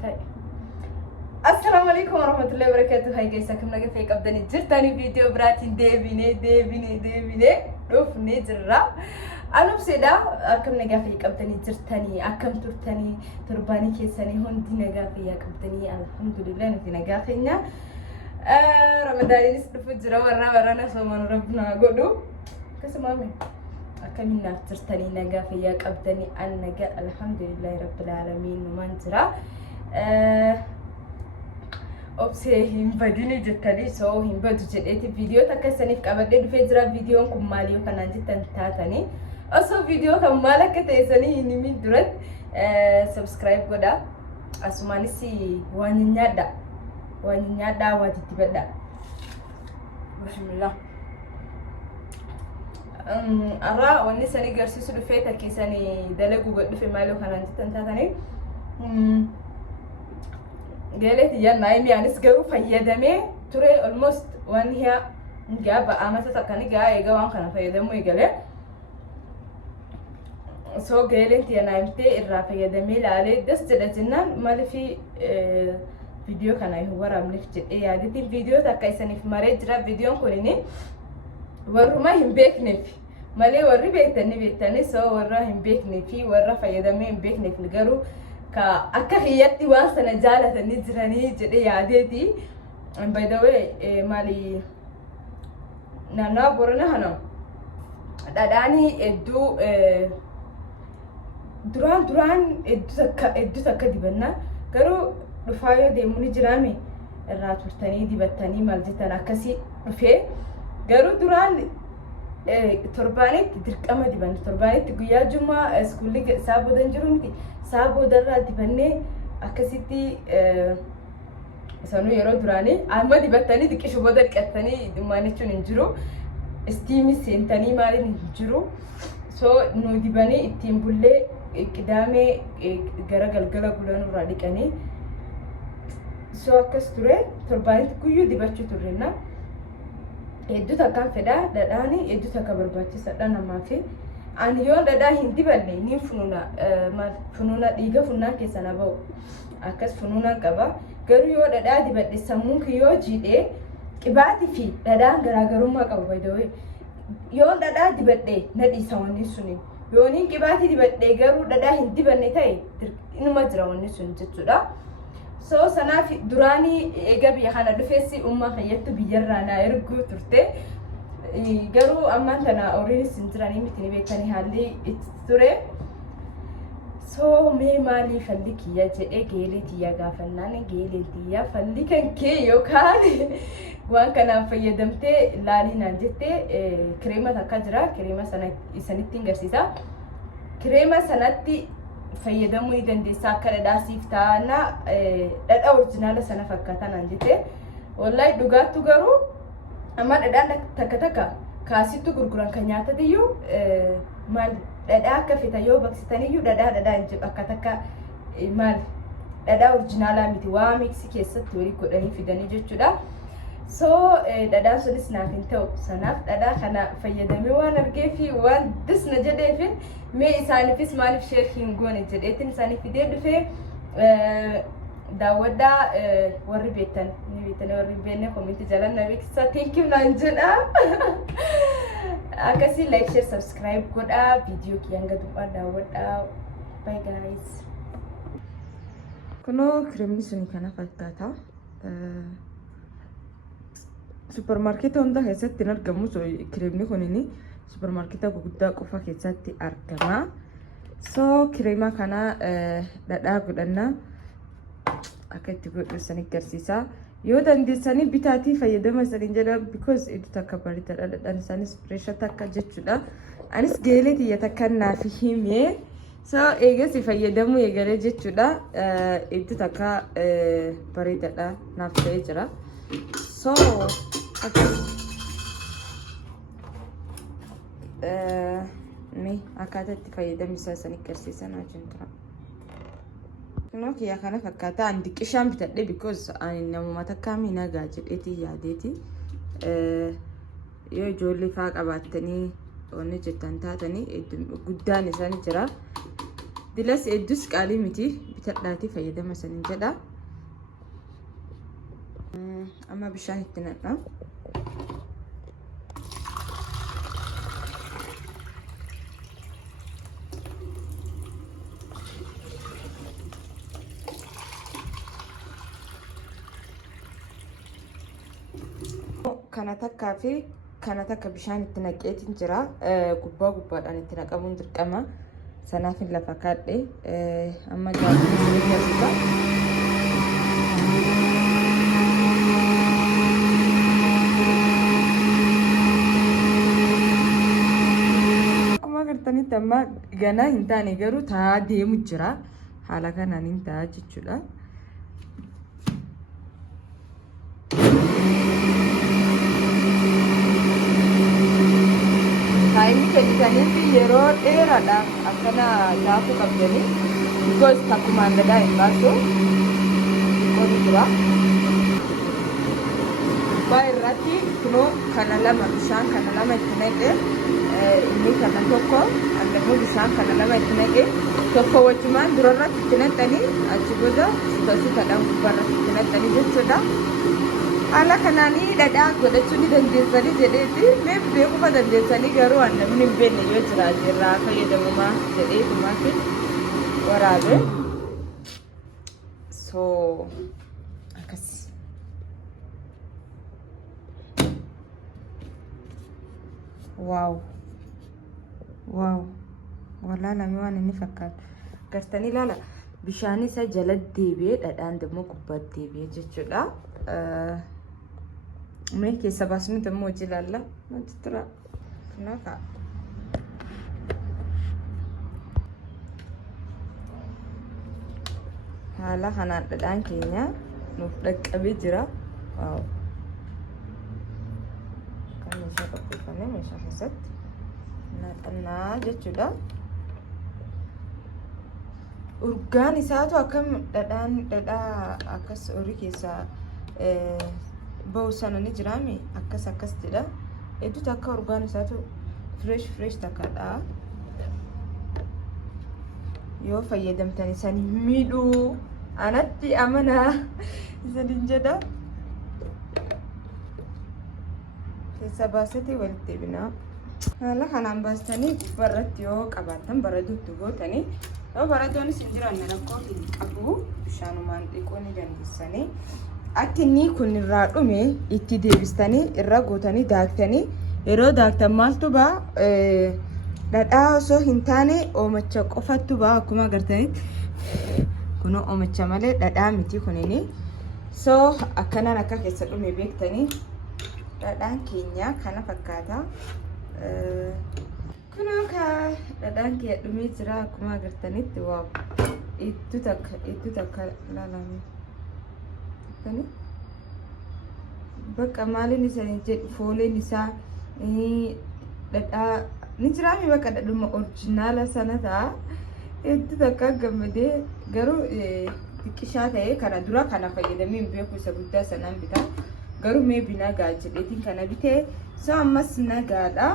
السلام عليكم ورحمة الله وبركاته. هاي جاي ساكن نجا في قبضني جرتاني فيديو براتي ديفيني روف نجرا أنا بسيدا أكم نجا في قبضني جرتاني أكم ترتاني ترباني كيساني هون دي نجا في قبضني الحمد لله نتي نجا فينا رمضان نسلف جرا ورا ناس ومن ربنا قدو كسمامي أكم نفترتني نجا في قبضني النجا الحمد لله رب العالمين ومن جرا أبسهم بديني جتالي سوهم بدو جديت فيديو تكسني في كبدي فيجرا فيديو كم ماليو كان عندي تنتاتني أصو فيديو كم مالك تيسني إني درت سبسكرايب كده أسمعني سي وانينيادا واتتبدا بسم الله أرى واني سني جرسي سلو فيتا كي سني دلقو قد في ماليو كان عندي تنتاتني قالت يا نايمي أنا سجرو فيدمي ترى almost وان هي جاب أما تتكلم جا يجا وان كنا فيدمو يقوله so قالت يا نايمتي الرافع يدمي لالي دس جلتنا ما في فيديو كنا هو راملي في إيه هذه الفيديو تكايسني في مريج فيديو كونيني ورما هم بيكني في مالي وري بيتني so ورا هم بيكني في ورا فيدمي هم بيكني في الجرو كأكهيتي واسنا جالة نجراني جدي عادتي and by the way مالي نانا بورنا هنا داداني إدو دران إدو تك دبنا كرو رفايا ديموني جرامي الراتورتاني دبتاني مالجتنا كسي رفيه كرو دران ترباني تدرك أما دبنا ترباني تقويا جمعة سكولي سابو دنجرومتي سابو درا دبني أكسيتي سانو يرو دراني أما دبتاني دكيشو بدر كتاني دماني تون نجرو استيمي سنتاني مالي نجرو so نو دبني اتيمبولي قدامي غرا غلغلا غلانو راديكاني so أكستوري ترباني تقويو دباتشو تورينا إدو تكان فدا داداني إدو تكبرباتي سدانا مافي أنا يوم دادا هندي بني نيم ما فنونا ديجا فنان كيسانا باو أكاس فنونا كبا كرو يوم دادا دي بدي سمون كيو جيدة كباتي في دادا غراغرو ما كبا بايدوي يوم دادا دي بدي ندي سواني سوني يومين كباتي دي بدي كرو دادا هندي بني تاي إنه ما جراوني سوني تجودا so sana fi durani ega biya kana dufesi umma khayatu biyarana ergu turte garu amma tana orini sintrani mitini betani hali iture so me mali falliki ya je egeleti ya gafannani geleti ya fallikan ke yokani wan kana fayyadamte lali nanjete krema takajra krema sana isanitti garsisa krema sanatti fayyadamuu ni dandeessaa akka dhadhaa siif taana dhadhaa oriijinaala sana fakkaatan anjete wallahi dhugaattu garuu amma dhadhaan takka kaasittu gurguran kan nyaatatiyyuu maal dhadhaa akka fita yoo baksitaniyyuu dhadhaa hin akka takka maal dhadhaa oriijinaalaa miti waa miiksi keessatti walii godhanii fidanii jechuudha so dhadhaan sunis naaf hin ta'u sanaaf dhadhaa kana fayyadamee waan argee fi waan disna jedheefin mee isaaniifis maaliif sheerkiin goone jedheetin isaaniif fidee dhufee daawwadhaa warri beektan ni beektanii warri hin beekne koomenti jalaan na beeksisaa thank you naan jedha akkasii like share subscribe godhaa viidiyoo kiyyan gaduudhaa daawwadhaa bye guys kunoo kireemni suni kana fakkaata supermarket hunda keessatti hin argamu so kireemni kunini supermarket guddaa qofa keessatti argama so kireema kana dhadhaa godhanna akka itti godhusanii garsiisa yoo dandeessanii bitaatii fayyadama isaanii jedha because iddoo takka bareeda dhadhaan isaanis fireesha takka jechuudha anis geelee xiyya takka naaf himee so eegas fayyadamuu eegalee jechuudha iddoo takka bareedaadha naaf ta'ee jira so me akkaataa itti fayyadamisa isaanii garsiisan ajintura kunoo kiyya kana fakkaata an diqqishaan bitadhe because ani namuma takkaa miinagaa jedheeti yaadeeti yoo ijoollee faa qabaattanii wanni jettan taatanii guddaan isaanii jira dilas eddus qaalii miti bitadhaati fayyadama sanin jedha amma bishaan itti nadha kana takkaa fi kana takka bishaan itti naqeetiin jira gubbaa gubbaadhaan itti naqamuun dirqama sanaaf hin lafa kaadhe amma jaallatu sirrii asita akkuma agartanitti amma ganaa hin taane garuu taa'aa deemu jira haala kanaan hin taa'aa jechuudha Ini kejadian di Yero era akana laku kabjani because takumanda da imbaso koni dura bay rati kuno kanalama bishan kanalama itinege ini kana tokko andamo bishan kanalama itinege tokko wachuman dura rati itinetani achiboda sitasi kadang kubara itinetani jechuda ala kanani dada godachuni dandeessanii jedheeti mee beekuma dandeessanii garuu namni hin beekne yoo jiraate irraa fayyadamuma jedheetumaaf waraabe so akkas waaw walaa namni waan inni fakkaatu gartanii ilaala bishaan isa jala deebi'ee dhadhaan immoo gubbaatti deebi'ee jechuudha मैं कैसा बास में तब मुझे लाला मैं चित्रा ना का हाला खाना डलान केन्या नुफ्लक अभी जरा वाव kan meeshaa qopheeffame meeshaa keessatti naqannaa jechuudha urgaan isaatu akkam dhadhaa akkas horii keessaa ba'u sana ni jiraame akkas jedha hedduu takka urgaan isaatu fresh takkaadha yoo fayyadamtan isan miidhuu anatti amanaa isanin jedha keessa baasatee walitti deebinaa haala kanaan baastanii barratti yoo qabaatan baraduutti gootanii yoo baratoonis hin jiran rakkoo hin qabu bishaanumaan dhiquu ni dandeessanii akka inni kun irraa dhume itti deebistanii irra gootanii daaktanii yeroo daaktan maaltu ba'a dhadhaa osoo hin taane oomacha qofattu ba'a akkuma agartanitti kun oomacha malee dhadhaa miti kunini so akkanaan akka keessa dhume beektanii dhadhaan keenya kana fakkaata kunoo ka dhadhaan kee dhumee jira akkuma agartanitti waaw ittu takka laalame tani bakka maalin isanii jedhu fooleen isaa dhadhaa ni jiraami bakka dhadhuma orjinaala sana ta'a hedduu takka gammadee garuu xiqqishaa ta'ee kana dura kana fayyadamee hin beeku isa guddaa sanaan bitaa garuu mee binagaa jedheetiin kana bitee so ammas nagaadha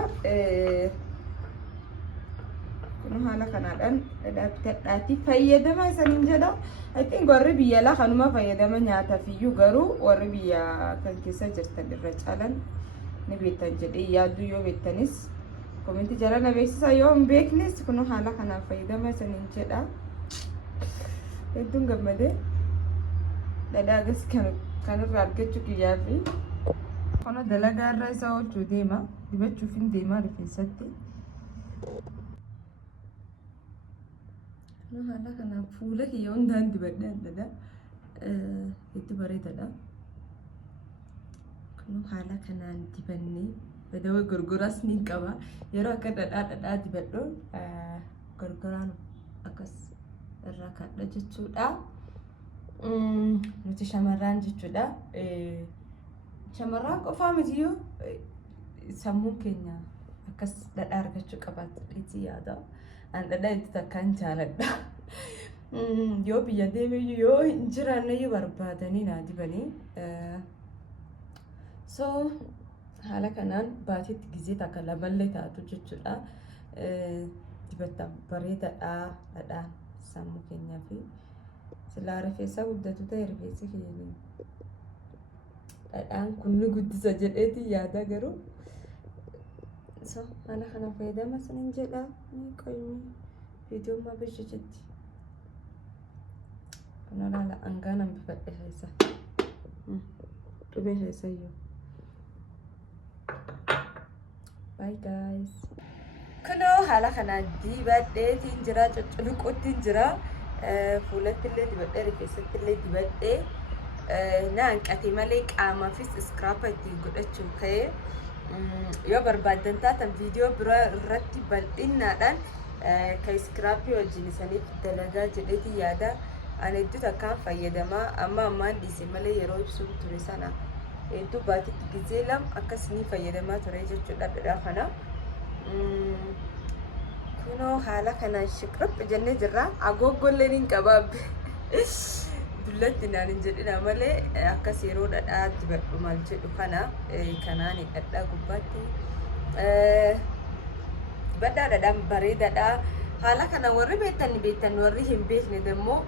kun haala kanaadhaan dhadhaatti fayyadama isaniin jedha I think warri biyya laa kanuma fayyadama nyaataaf iyyuu garuu warri biyya kan keessa jirtan irra caalan ni beektan jedhee yaaddu yoo beektanis komentii jala na beeksisa yoo hin beeknes kun haala kanaan fayyadama isaniin jedha hedduun gammadee dhadhaa gas kanirraa argachuu kiyyaa fi kana dalagaa irra isaa oolchuu deema dibachuuf hin deemaa rifeensatti hala kana fuula kiyya hundaan dibadhe addadha itti bareedadha kun haala kanaan dibannee badawa gurguraas ni qaba yeroo akka dhadhaa dibadhu gurguraan akkas irraa kadha jechuudha nuti shamarran jechuudha shamarran qofaa mitiyyuu sammuun keenya akkas dhadhaa argachuu qabaatu itti yaada an dhadhaa itti takkaan jaaladha yoo biyya deebiyyuu yoo hin jiraanneyyuu barbaadanii naa dibanii so haala kanaan baatiitti gizee takka lamallee taatu jechuudha dibatta bareedadha dhadhaa sammuu keenyaa fi silaa rifeensa guddatu ta'e rifeensi keenya dhadhaan kun ni guddisa jedheeti yaada garuu so ana kana fayyadama sinin jedha ni qoymi viidiyoo ma bishijatti kana laala angaana bifadhe haysa dhube haysa yoo bye guys kuno haala kana dibadheetiin jira coccoluqootiin jira fuulatti illee dibadhee rifeensatti illee dibadhee naan qatee malee qaamaafis iskraapa ittiin godhachuun ka'ee yoo barbaadan taatan viidiyoo biraa irratti bal'innaadhaan ka iskraapii wajjin isaniif dalagaa jedheeti yaada ani hedduutu akkaan fayyadamaa ammaan dhiise malee yeroo ibsuun ture sana hedduu baatitti gizee lama akkasii fayyadamaa ture jechuudha dhadhaa kana kunoo haala kanaan shiqrab jennee jirra agoogolleen hin qabaabbe dullatti naan hin jedhina malee akkas yeroo dhadhaa dibadhu maal jedhu kana kanaan dhadhaa gubbaatti dibadhaa dhadhaan bareedaadha haala kana warri beektan warri hin beekne demmoo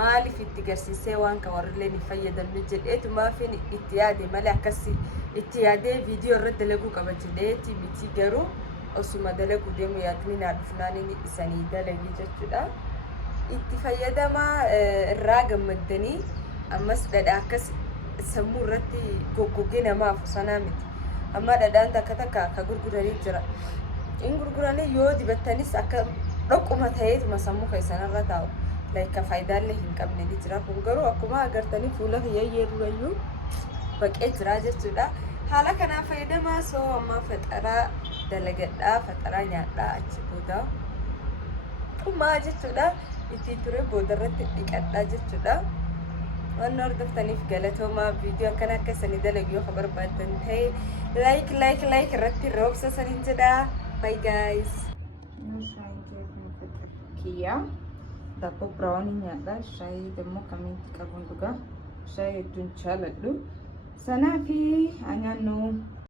maaliif itti garsiisee waan ka warrillee ni fayyadamne jedheetumaafin itti yaade malee akkasi itti yaadee viidiyoo irra dalaguu qaba jedheeti miti garuu osuma dalaguu deemu yaadni naa dhufnaan inni isanii dalagii jechuudha itti fayyadamaa irraa gammaddanii ammas dhadhaa akkas sammuu irratti goggogee namaaf sanaa miti amma dhadhaan takka ka gurguranii jira in gurguranii yoo dibattanis akka dhoqquma ta'eetuma sammuu keessanirra taa'u like faayidaallee hin qabne ni jira kun garuu akkuma agartanii fuula kiyayyeerurayyuu baqee jira jechuudha haala kanaa fayyadamaa soo amma faxaraa dalagadhaa faxaraa nyaadhaa achi booda dhumaa jechuudha itti ture boodarratti dhiqadhaa jechuudha waan hordoftaniif galatoomaa viidiyoo akkana akka isanii dalagu yoo barbaadan ta'e like irratti roobsa saniin jedha bye guys kiyya dapo brownie nyaadha shaayii demmoo kamitti qabuun dhugaa shaayii hedduun jaaladhu sanaa fi anyaannu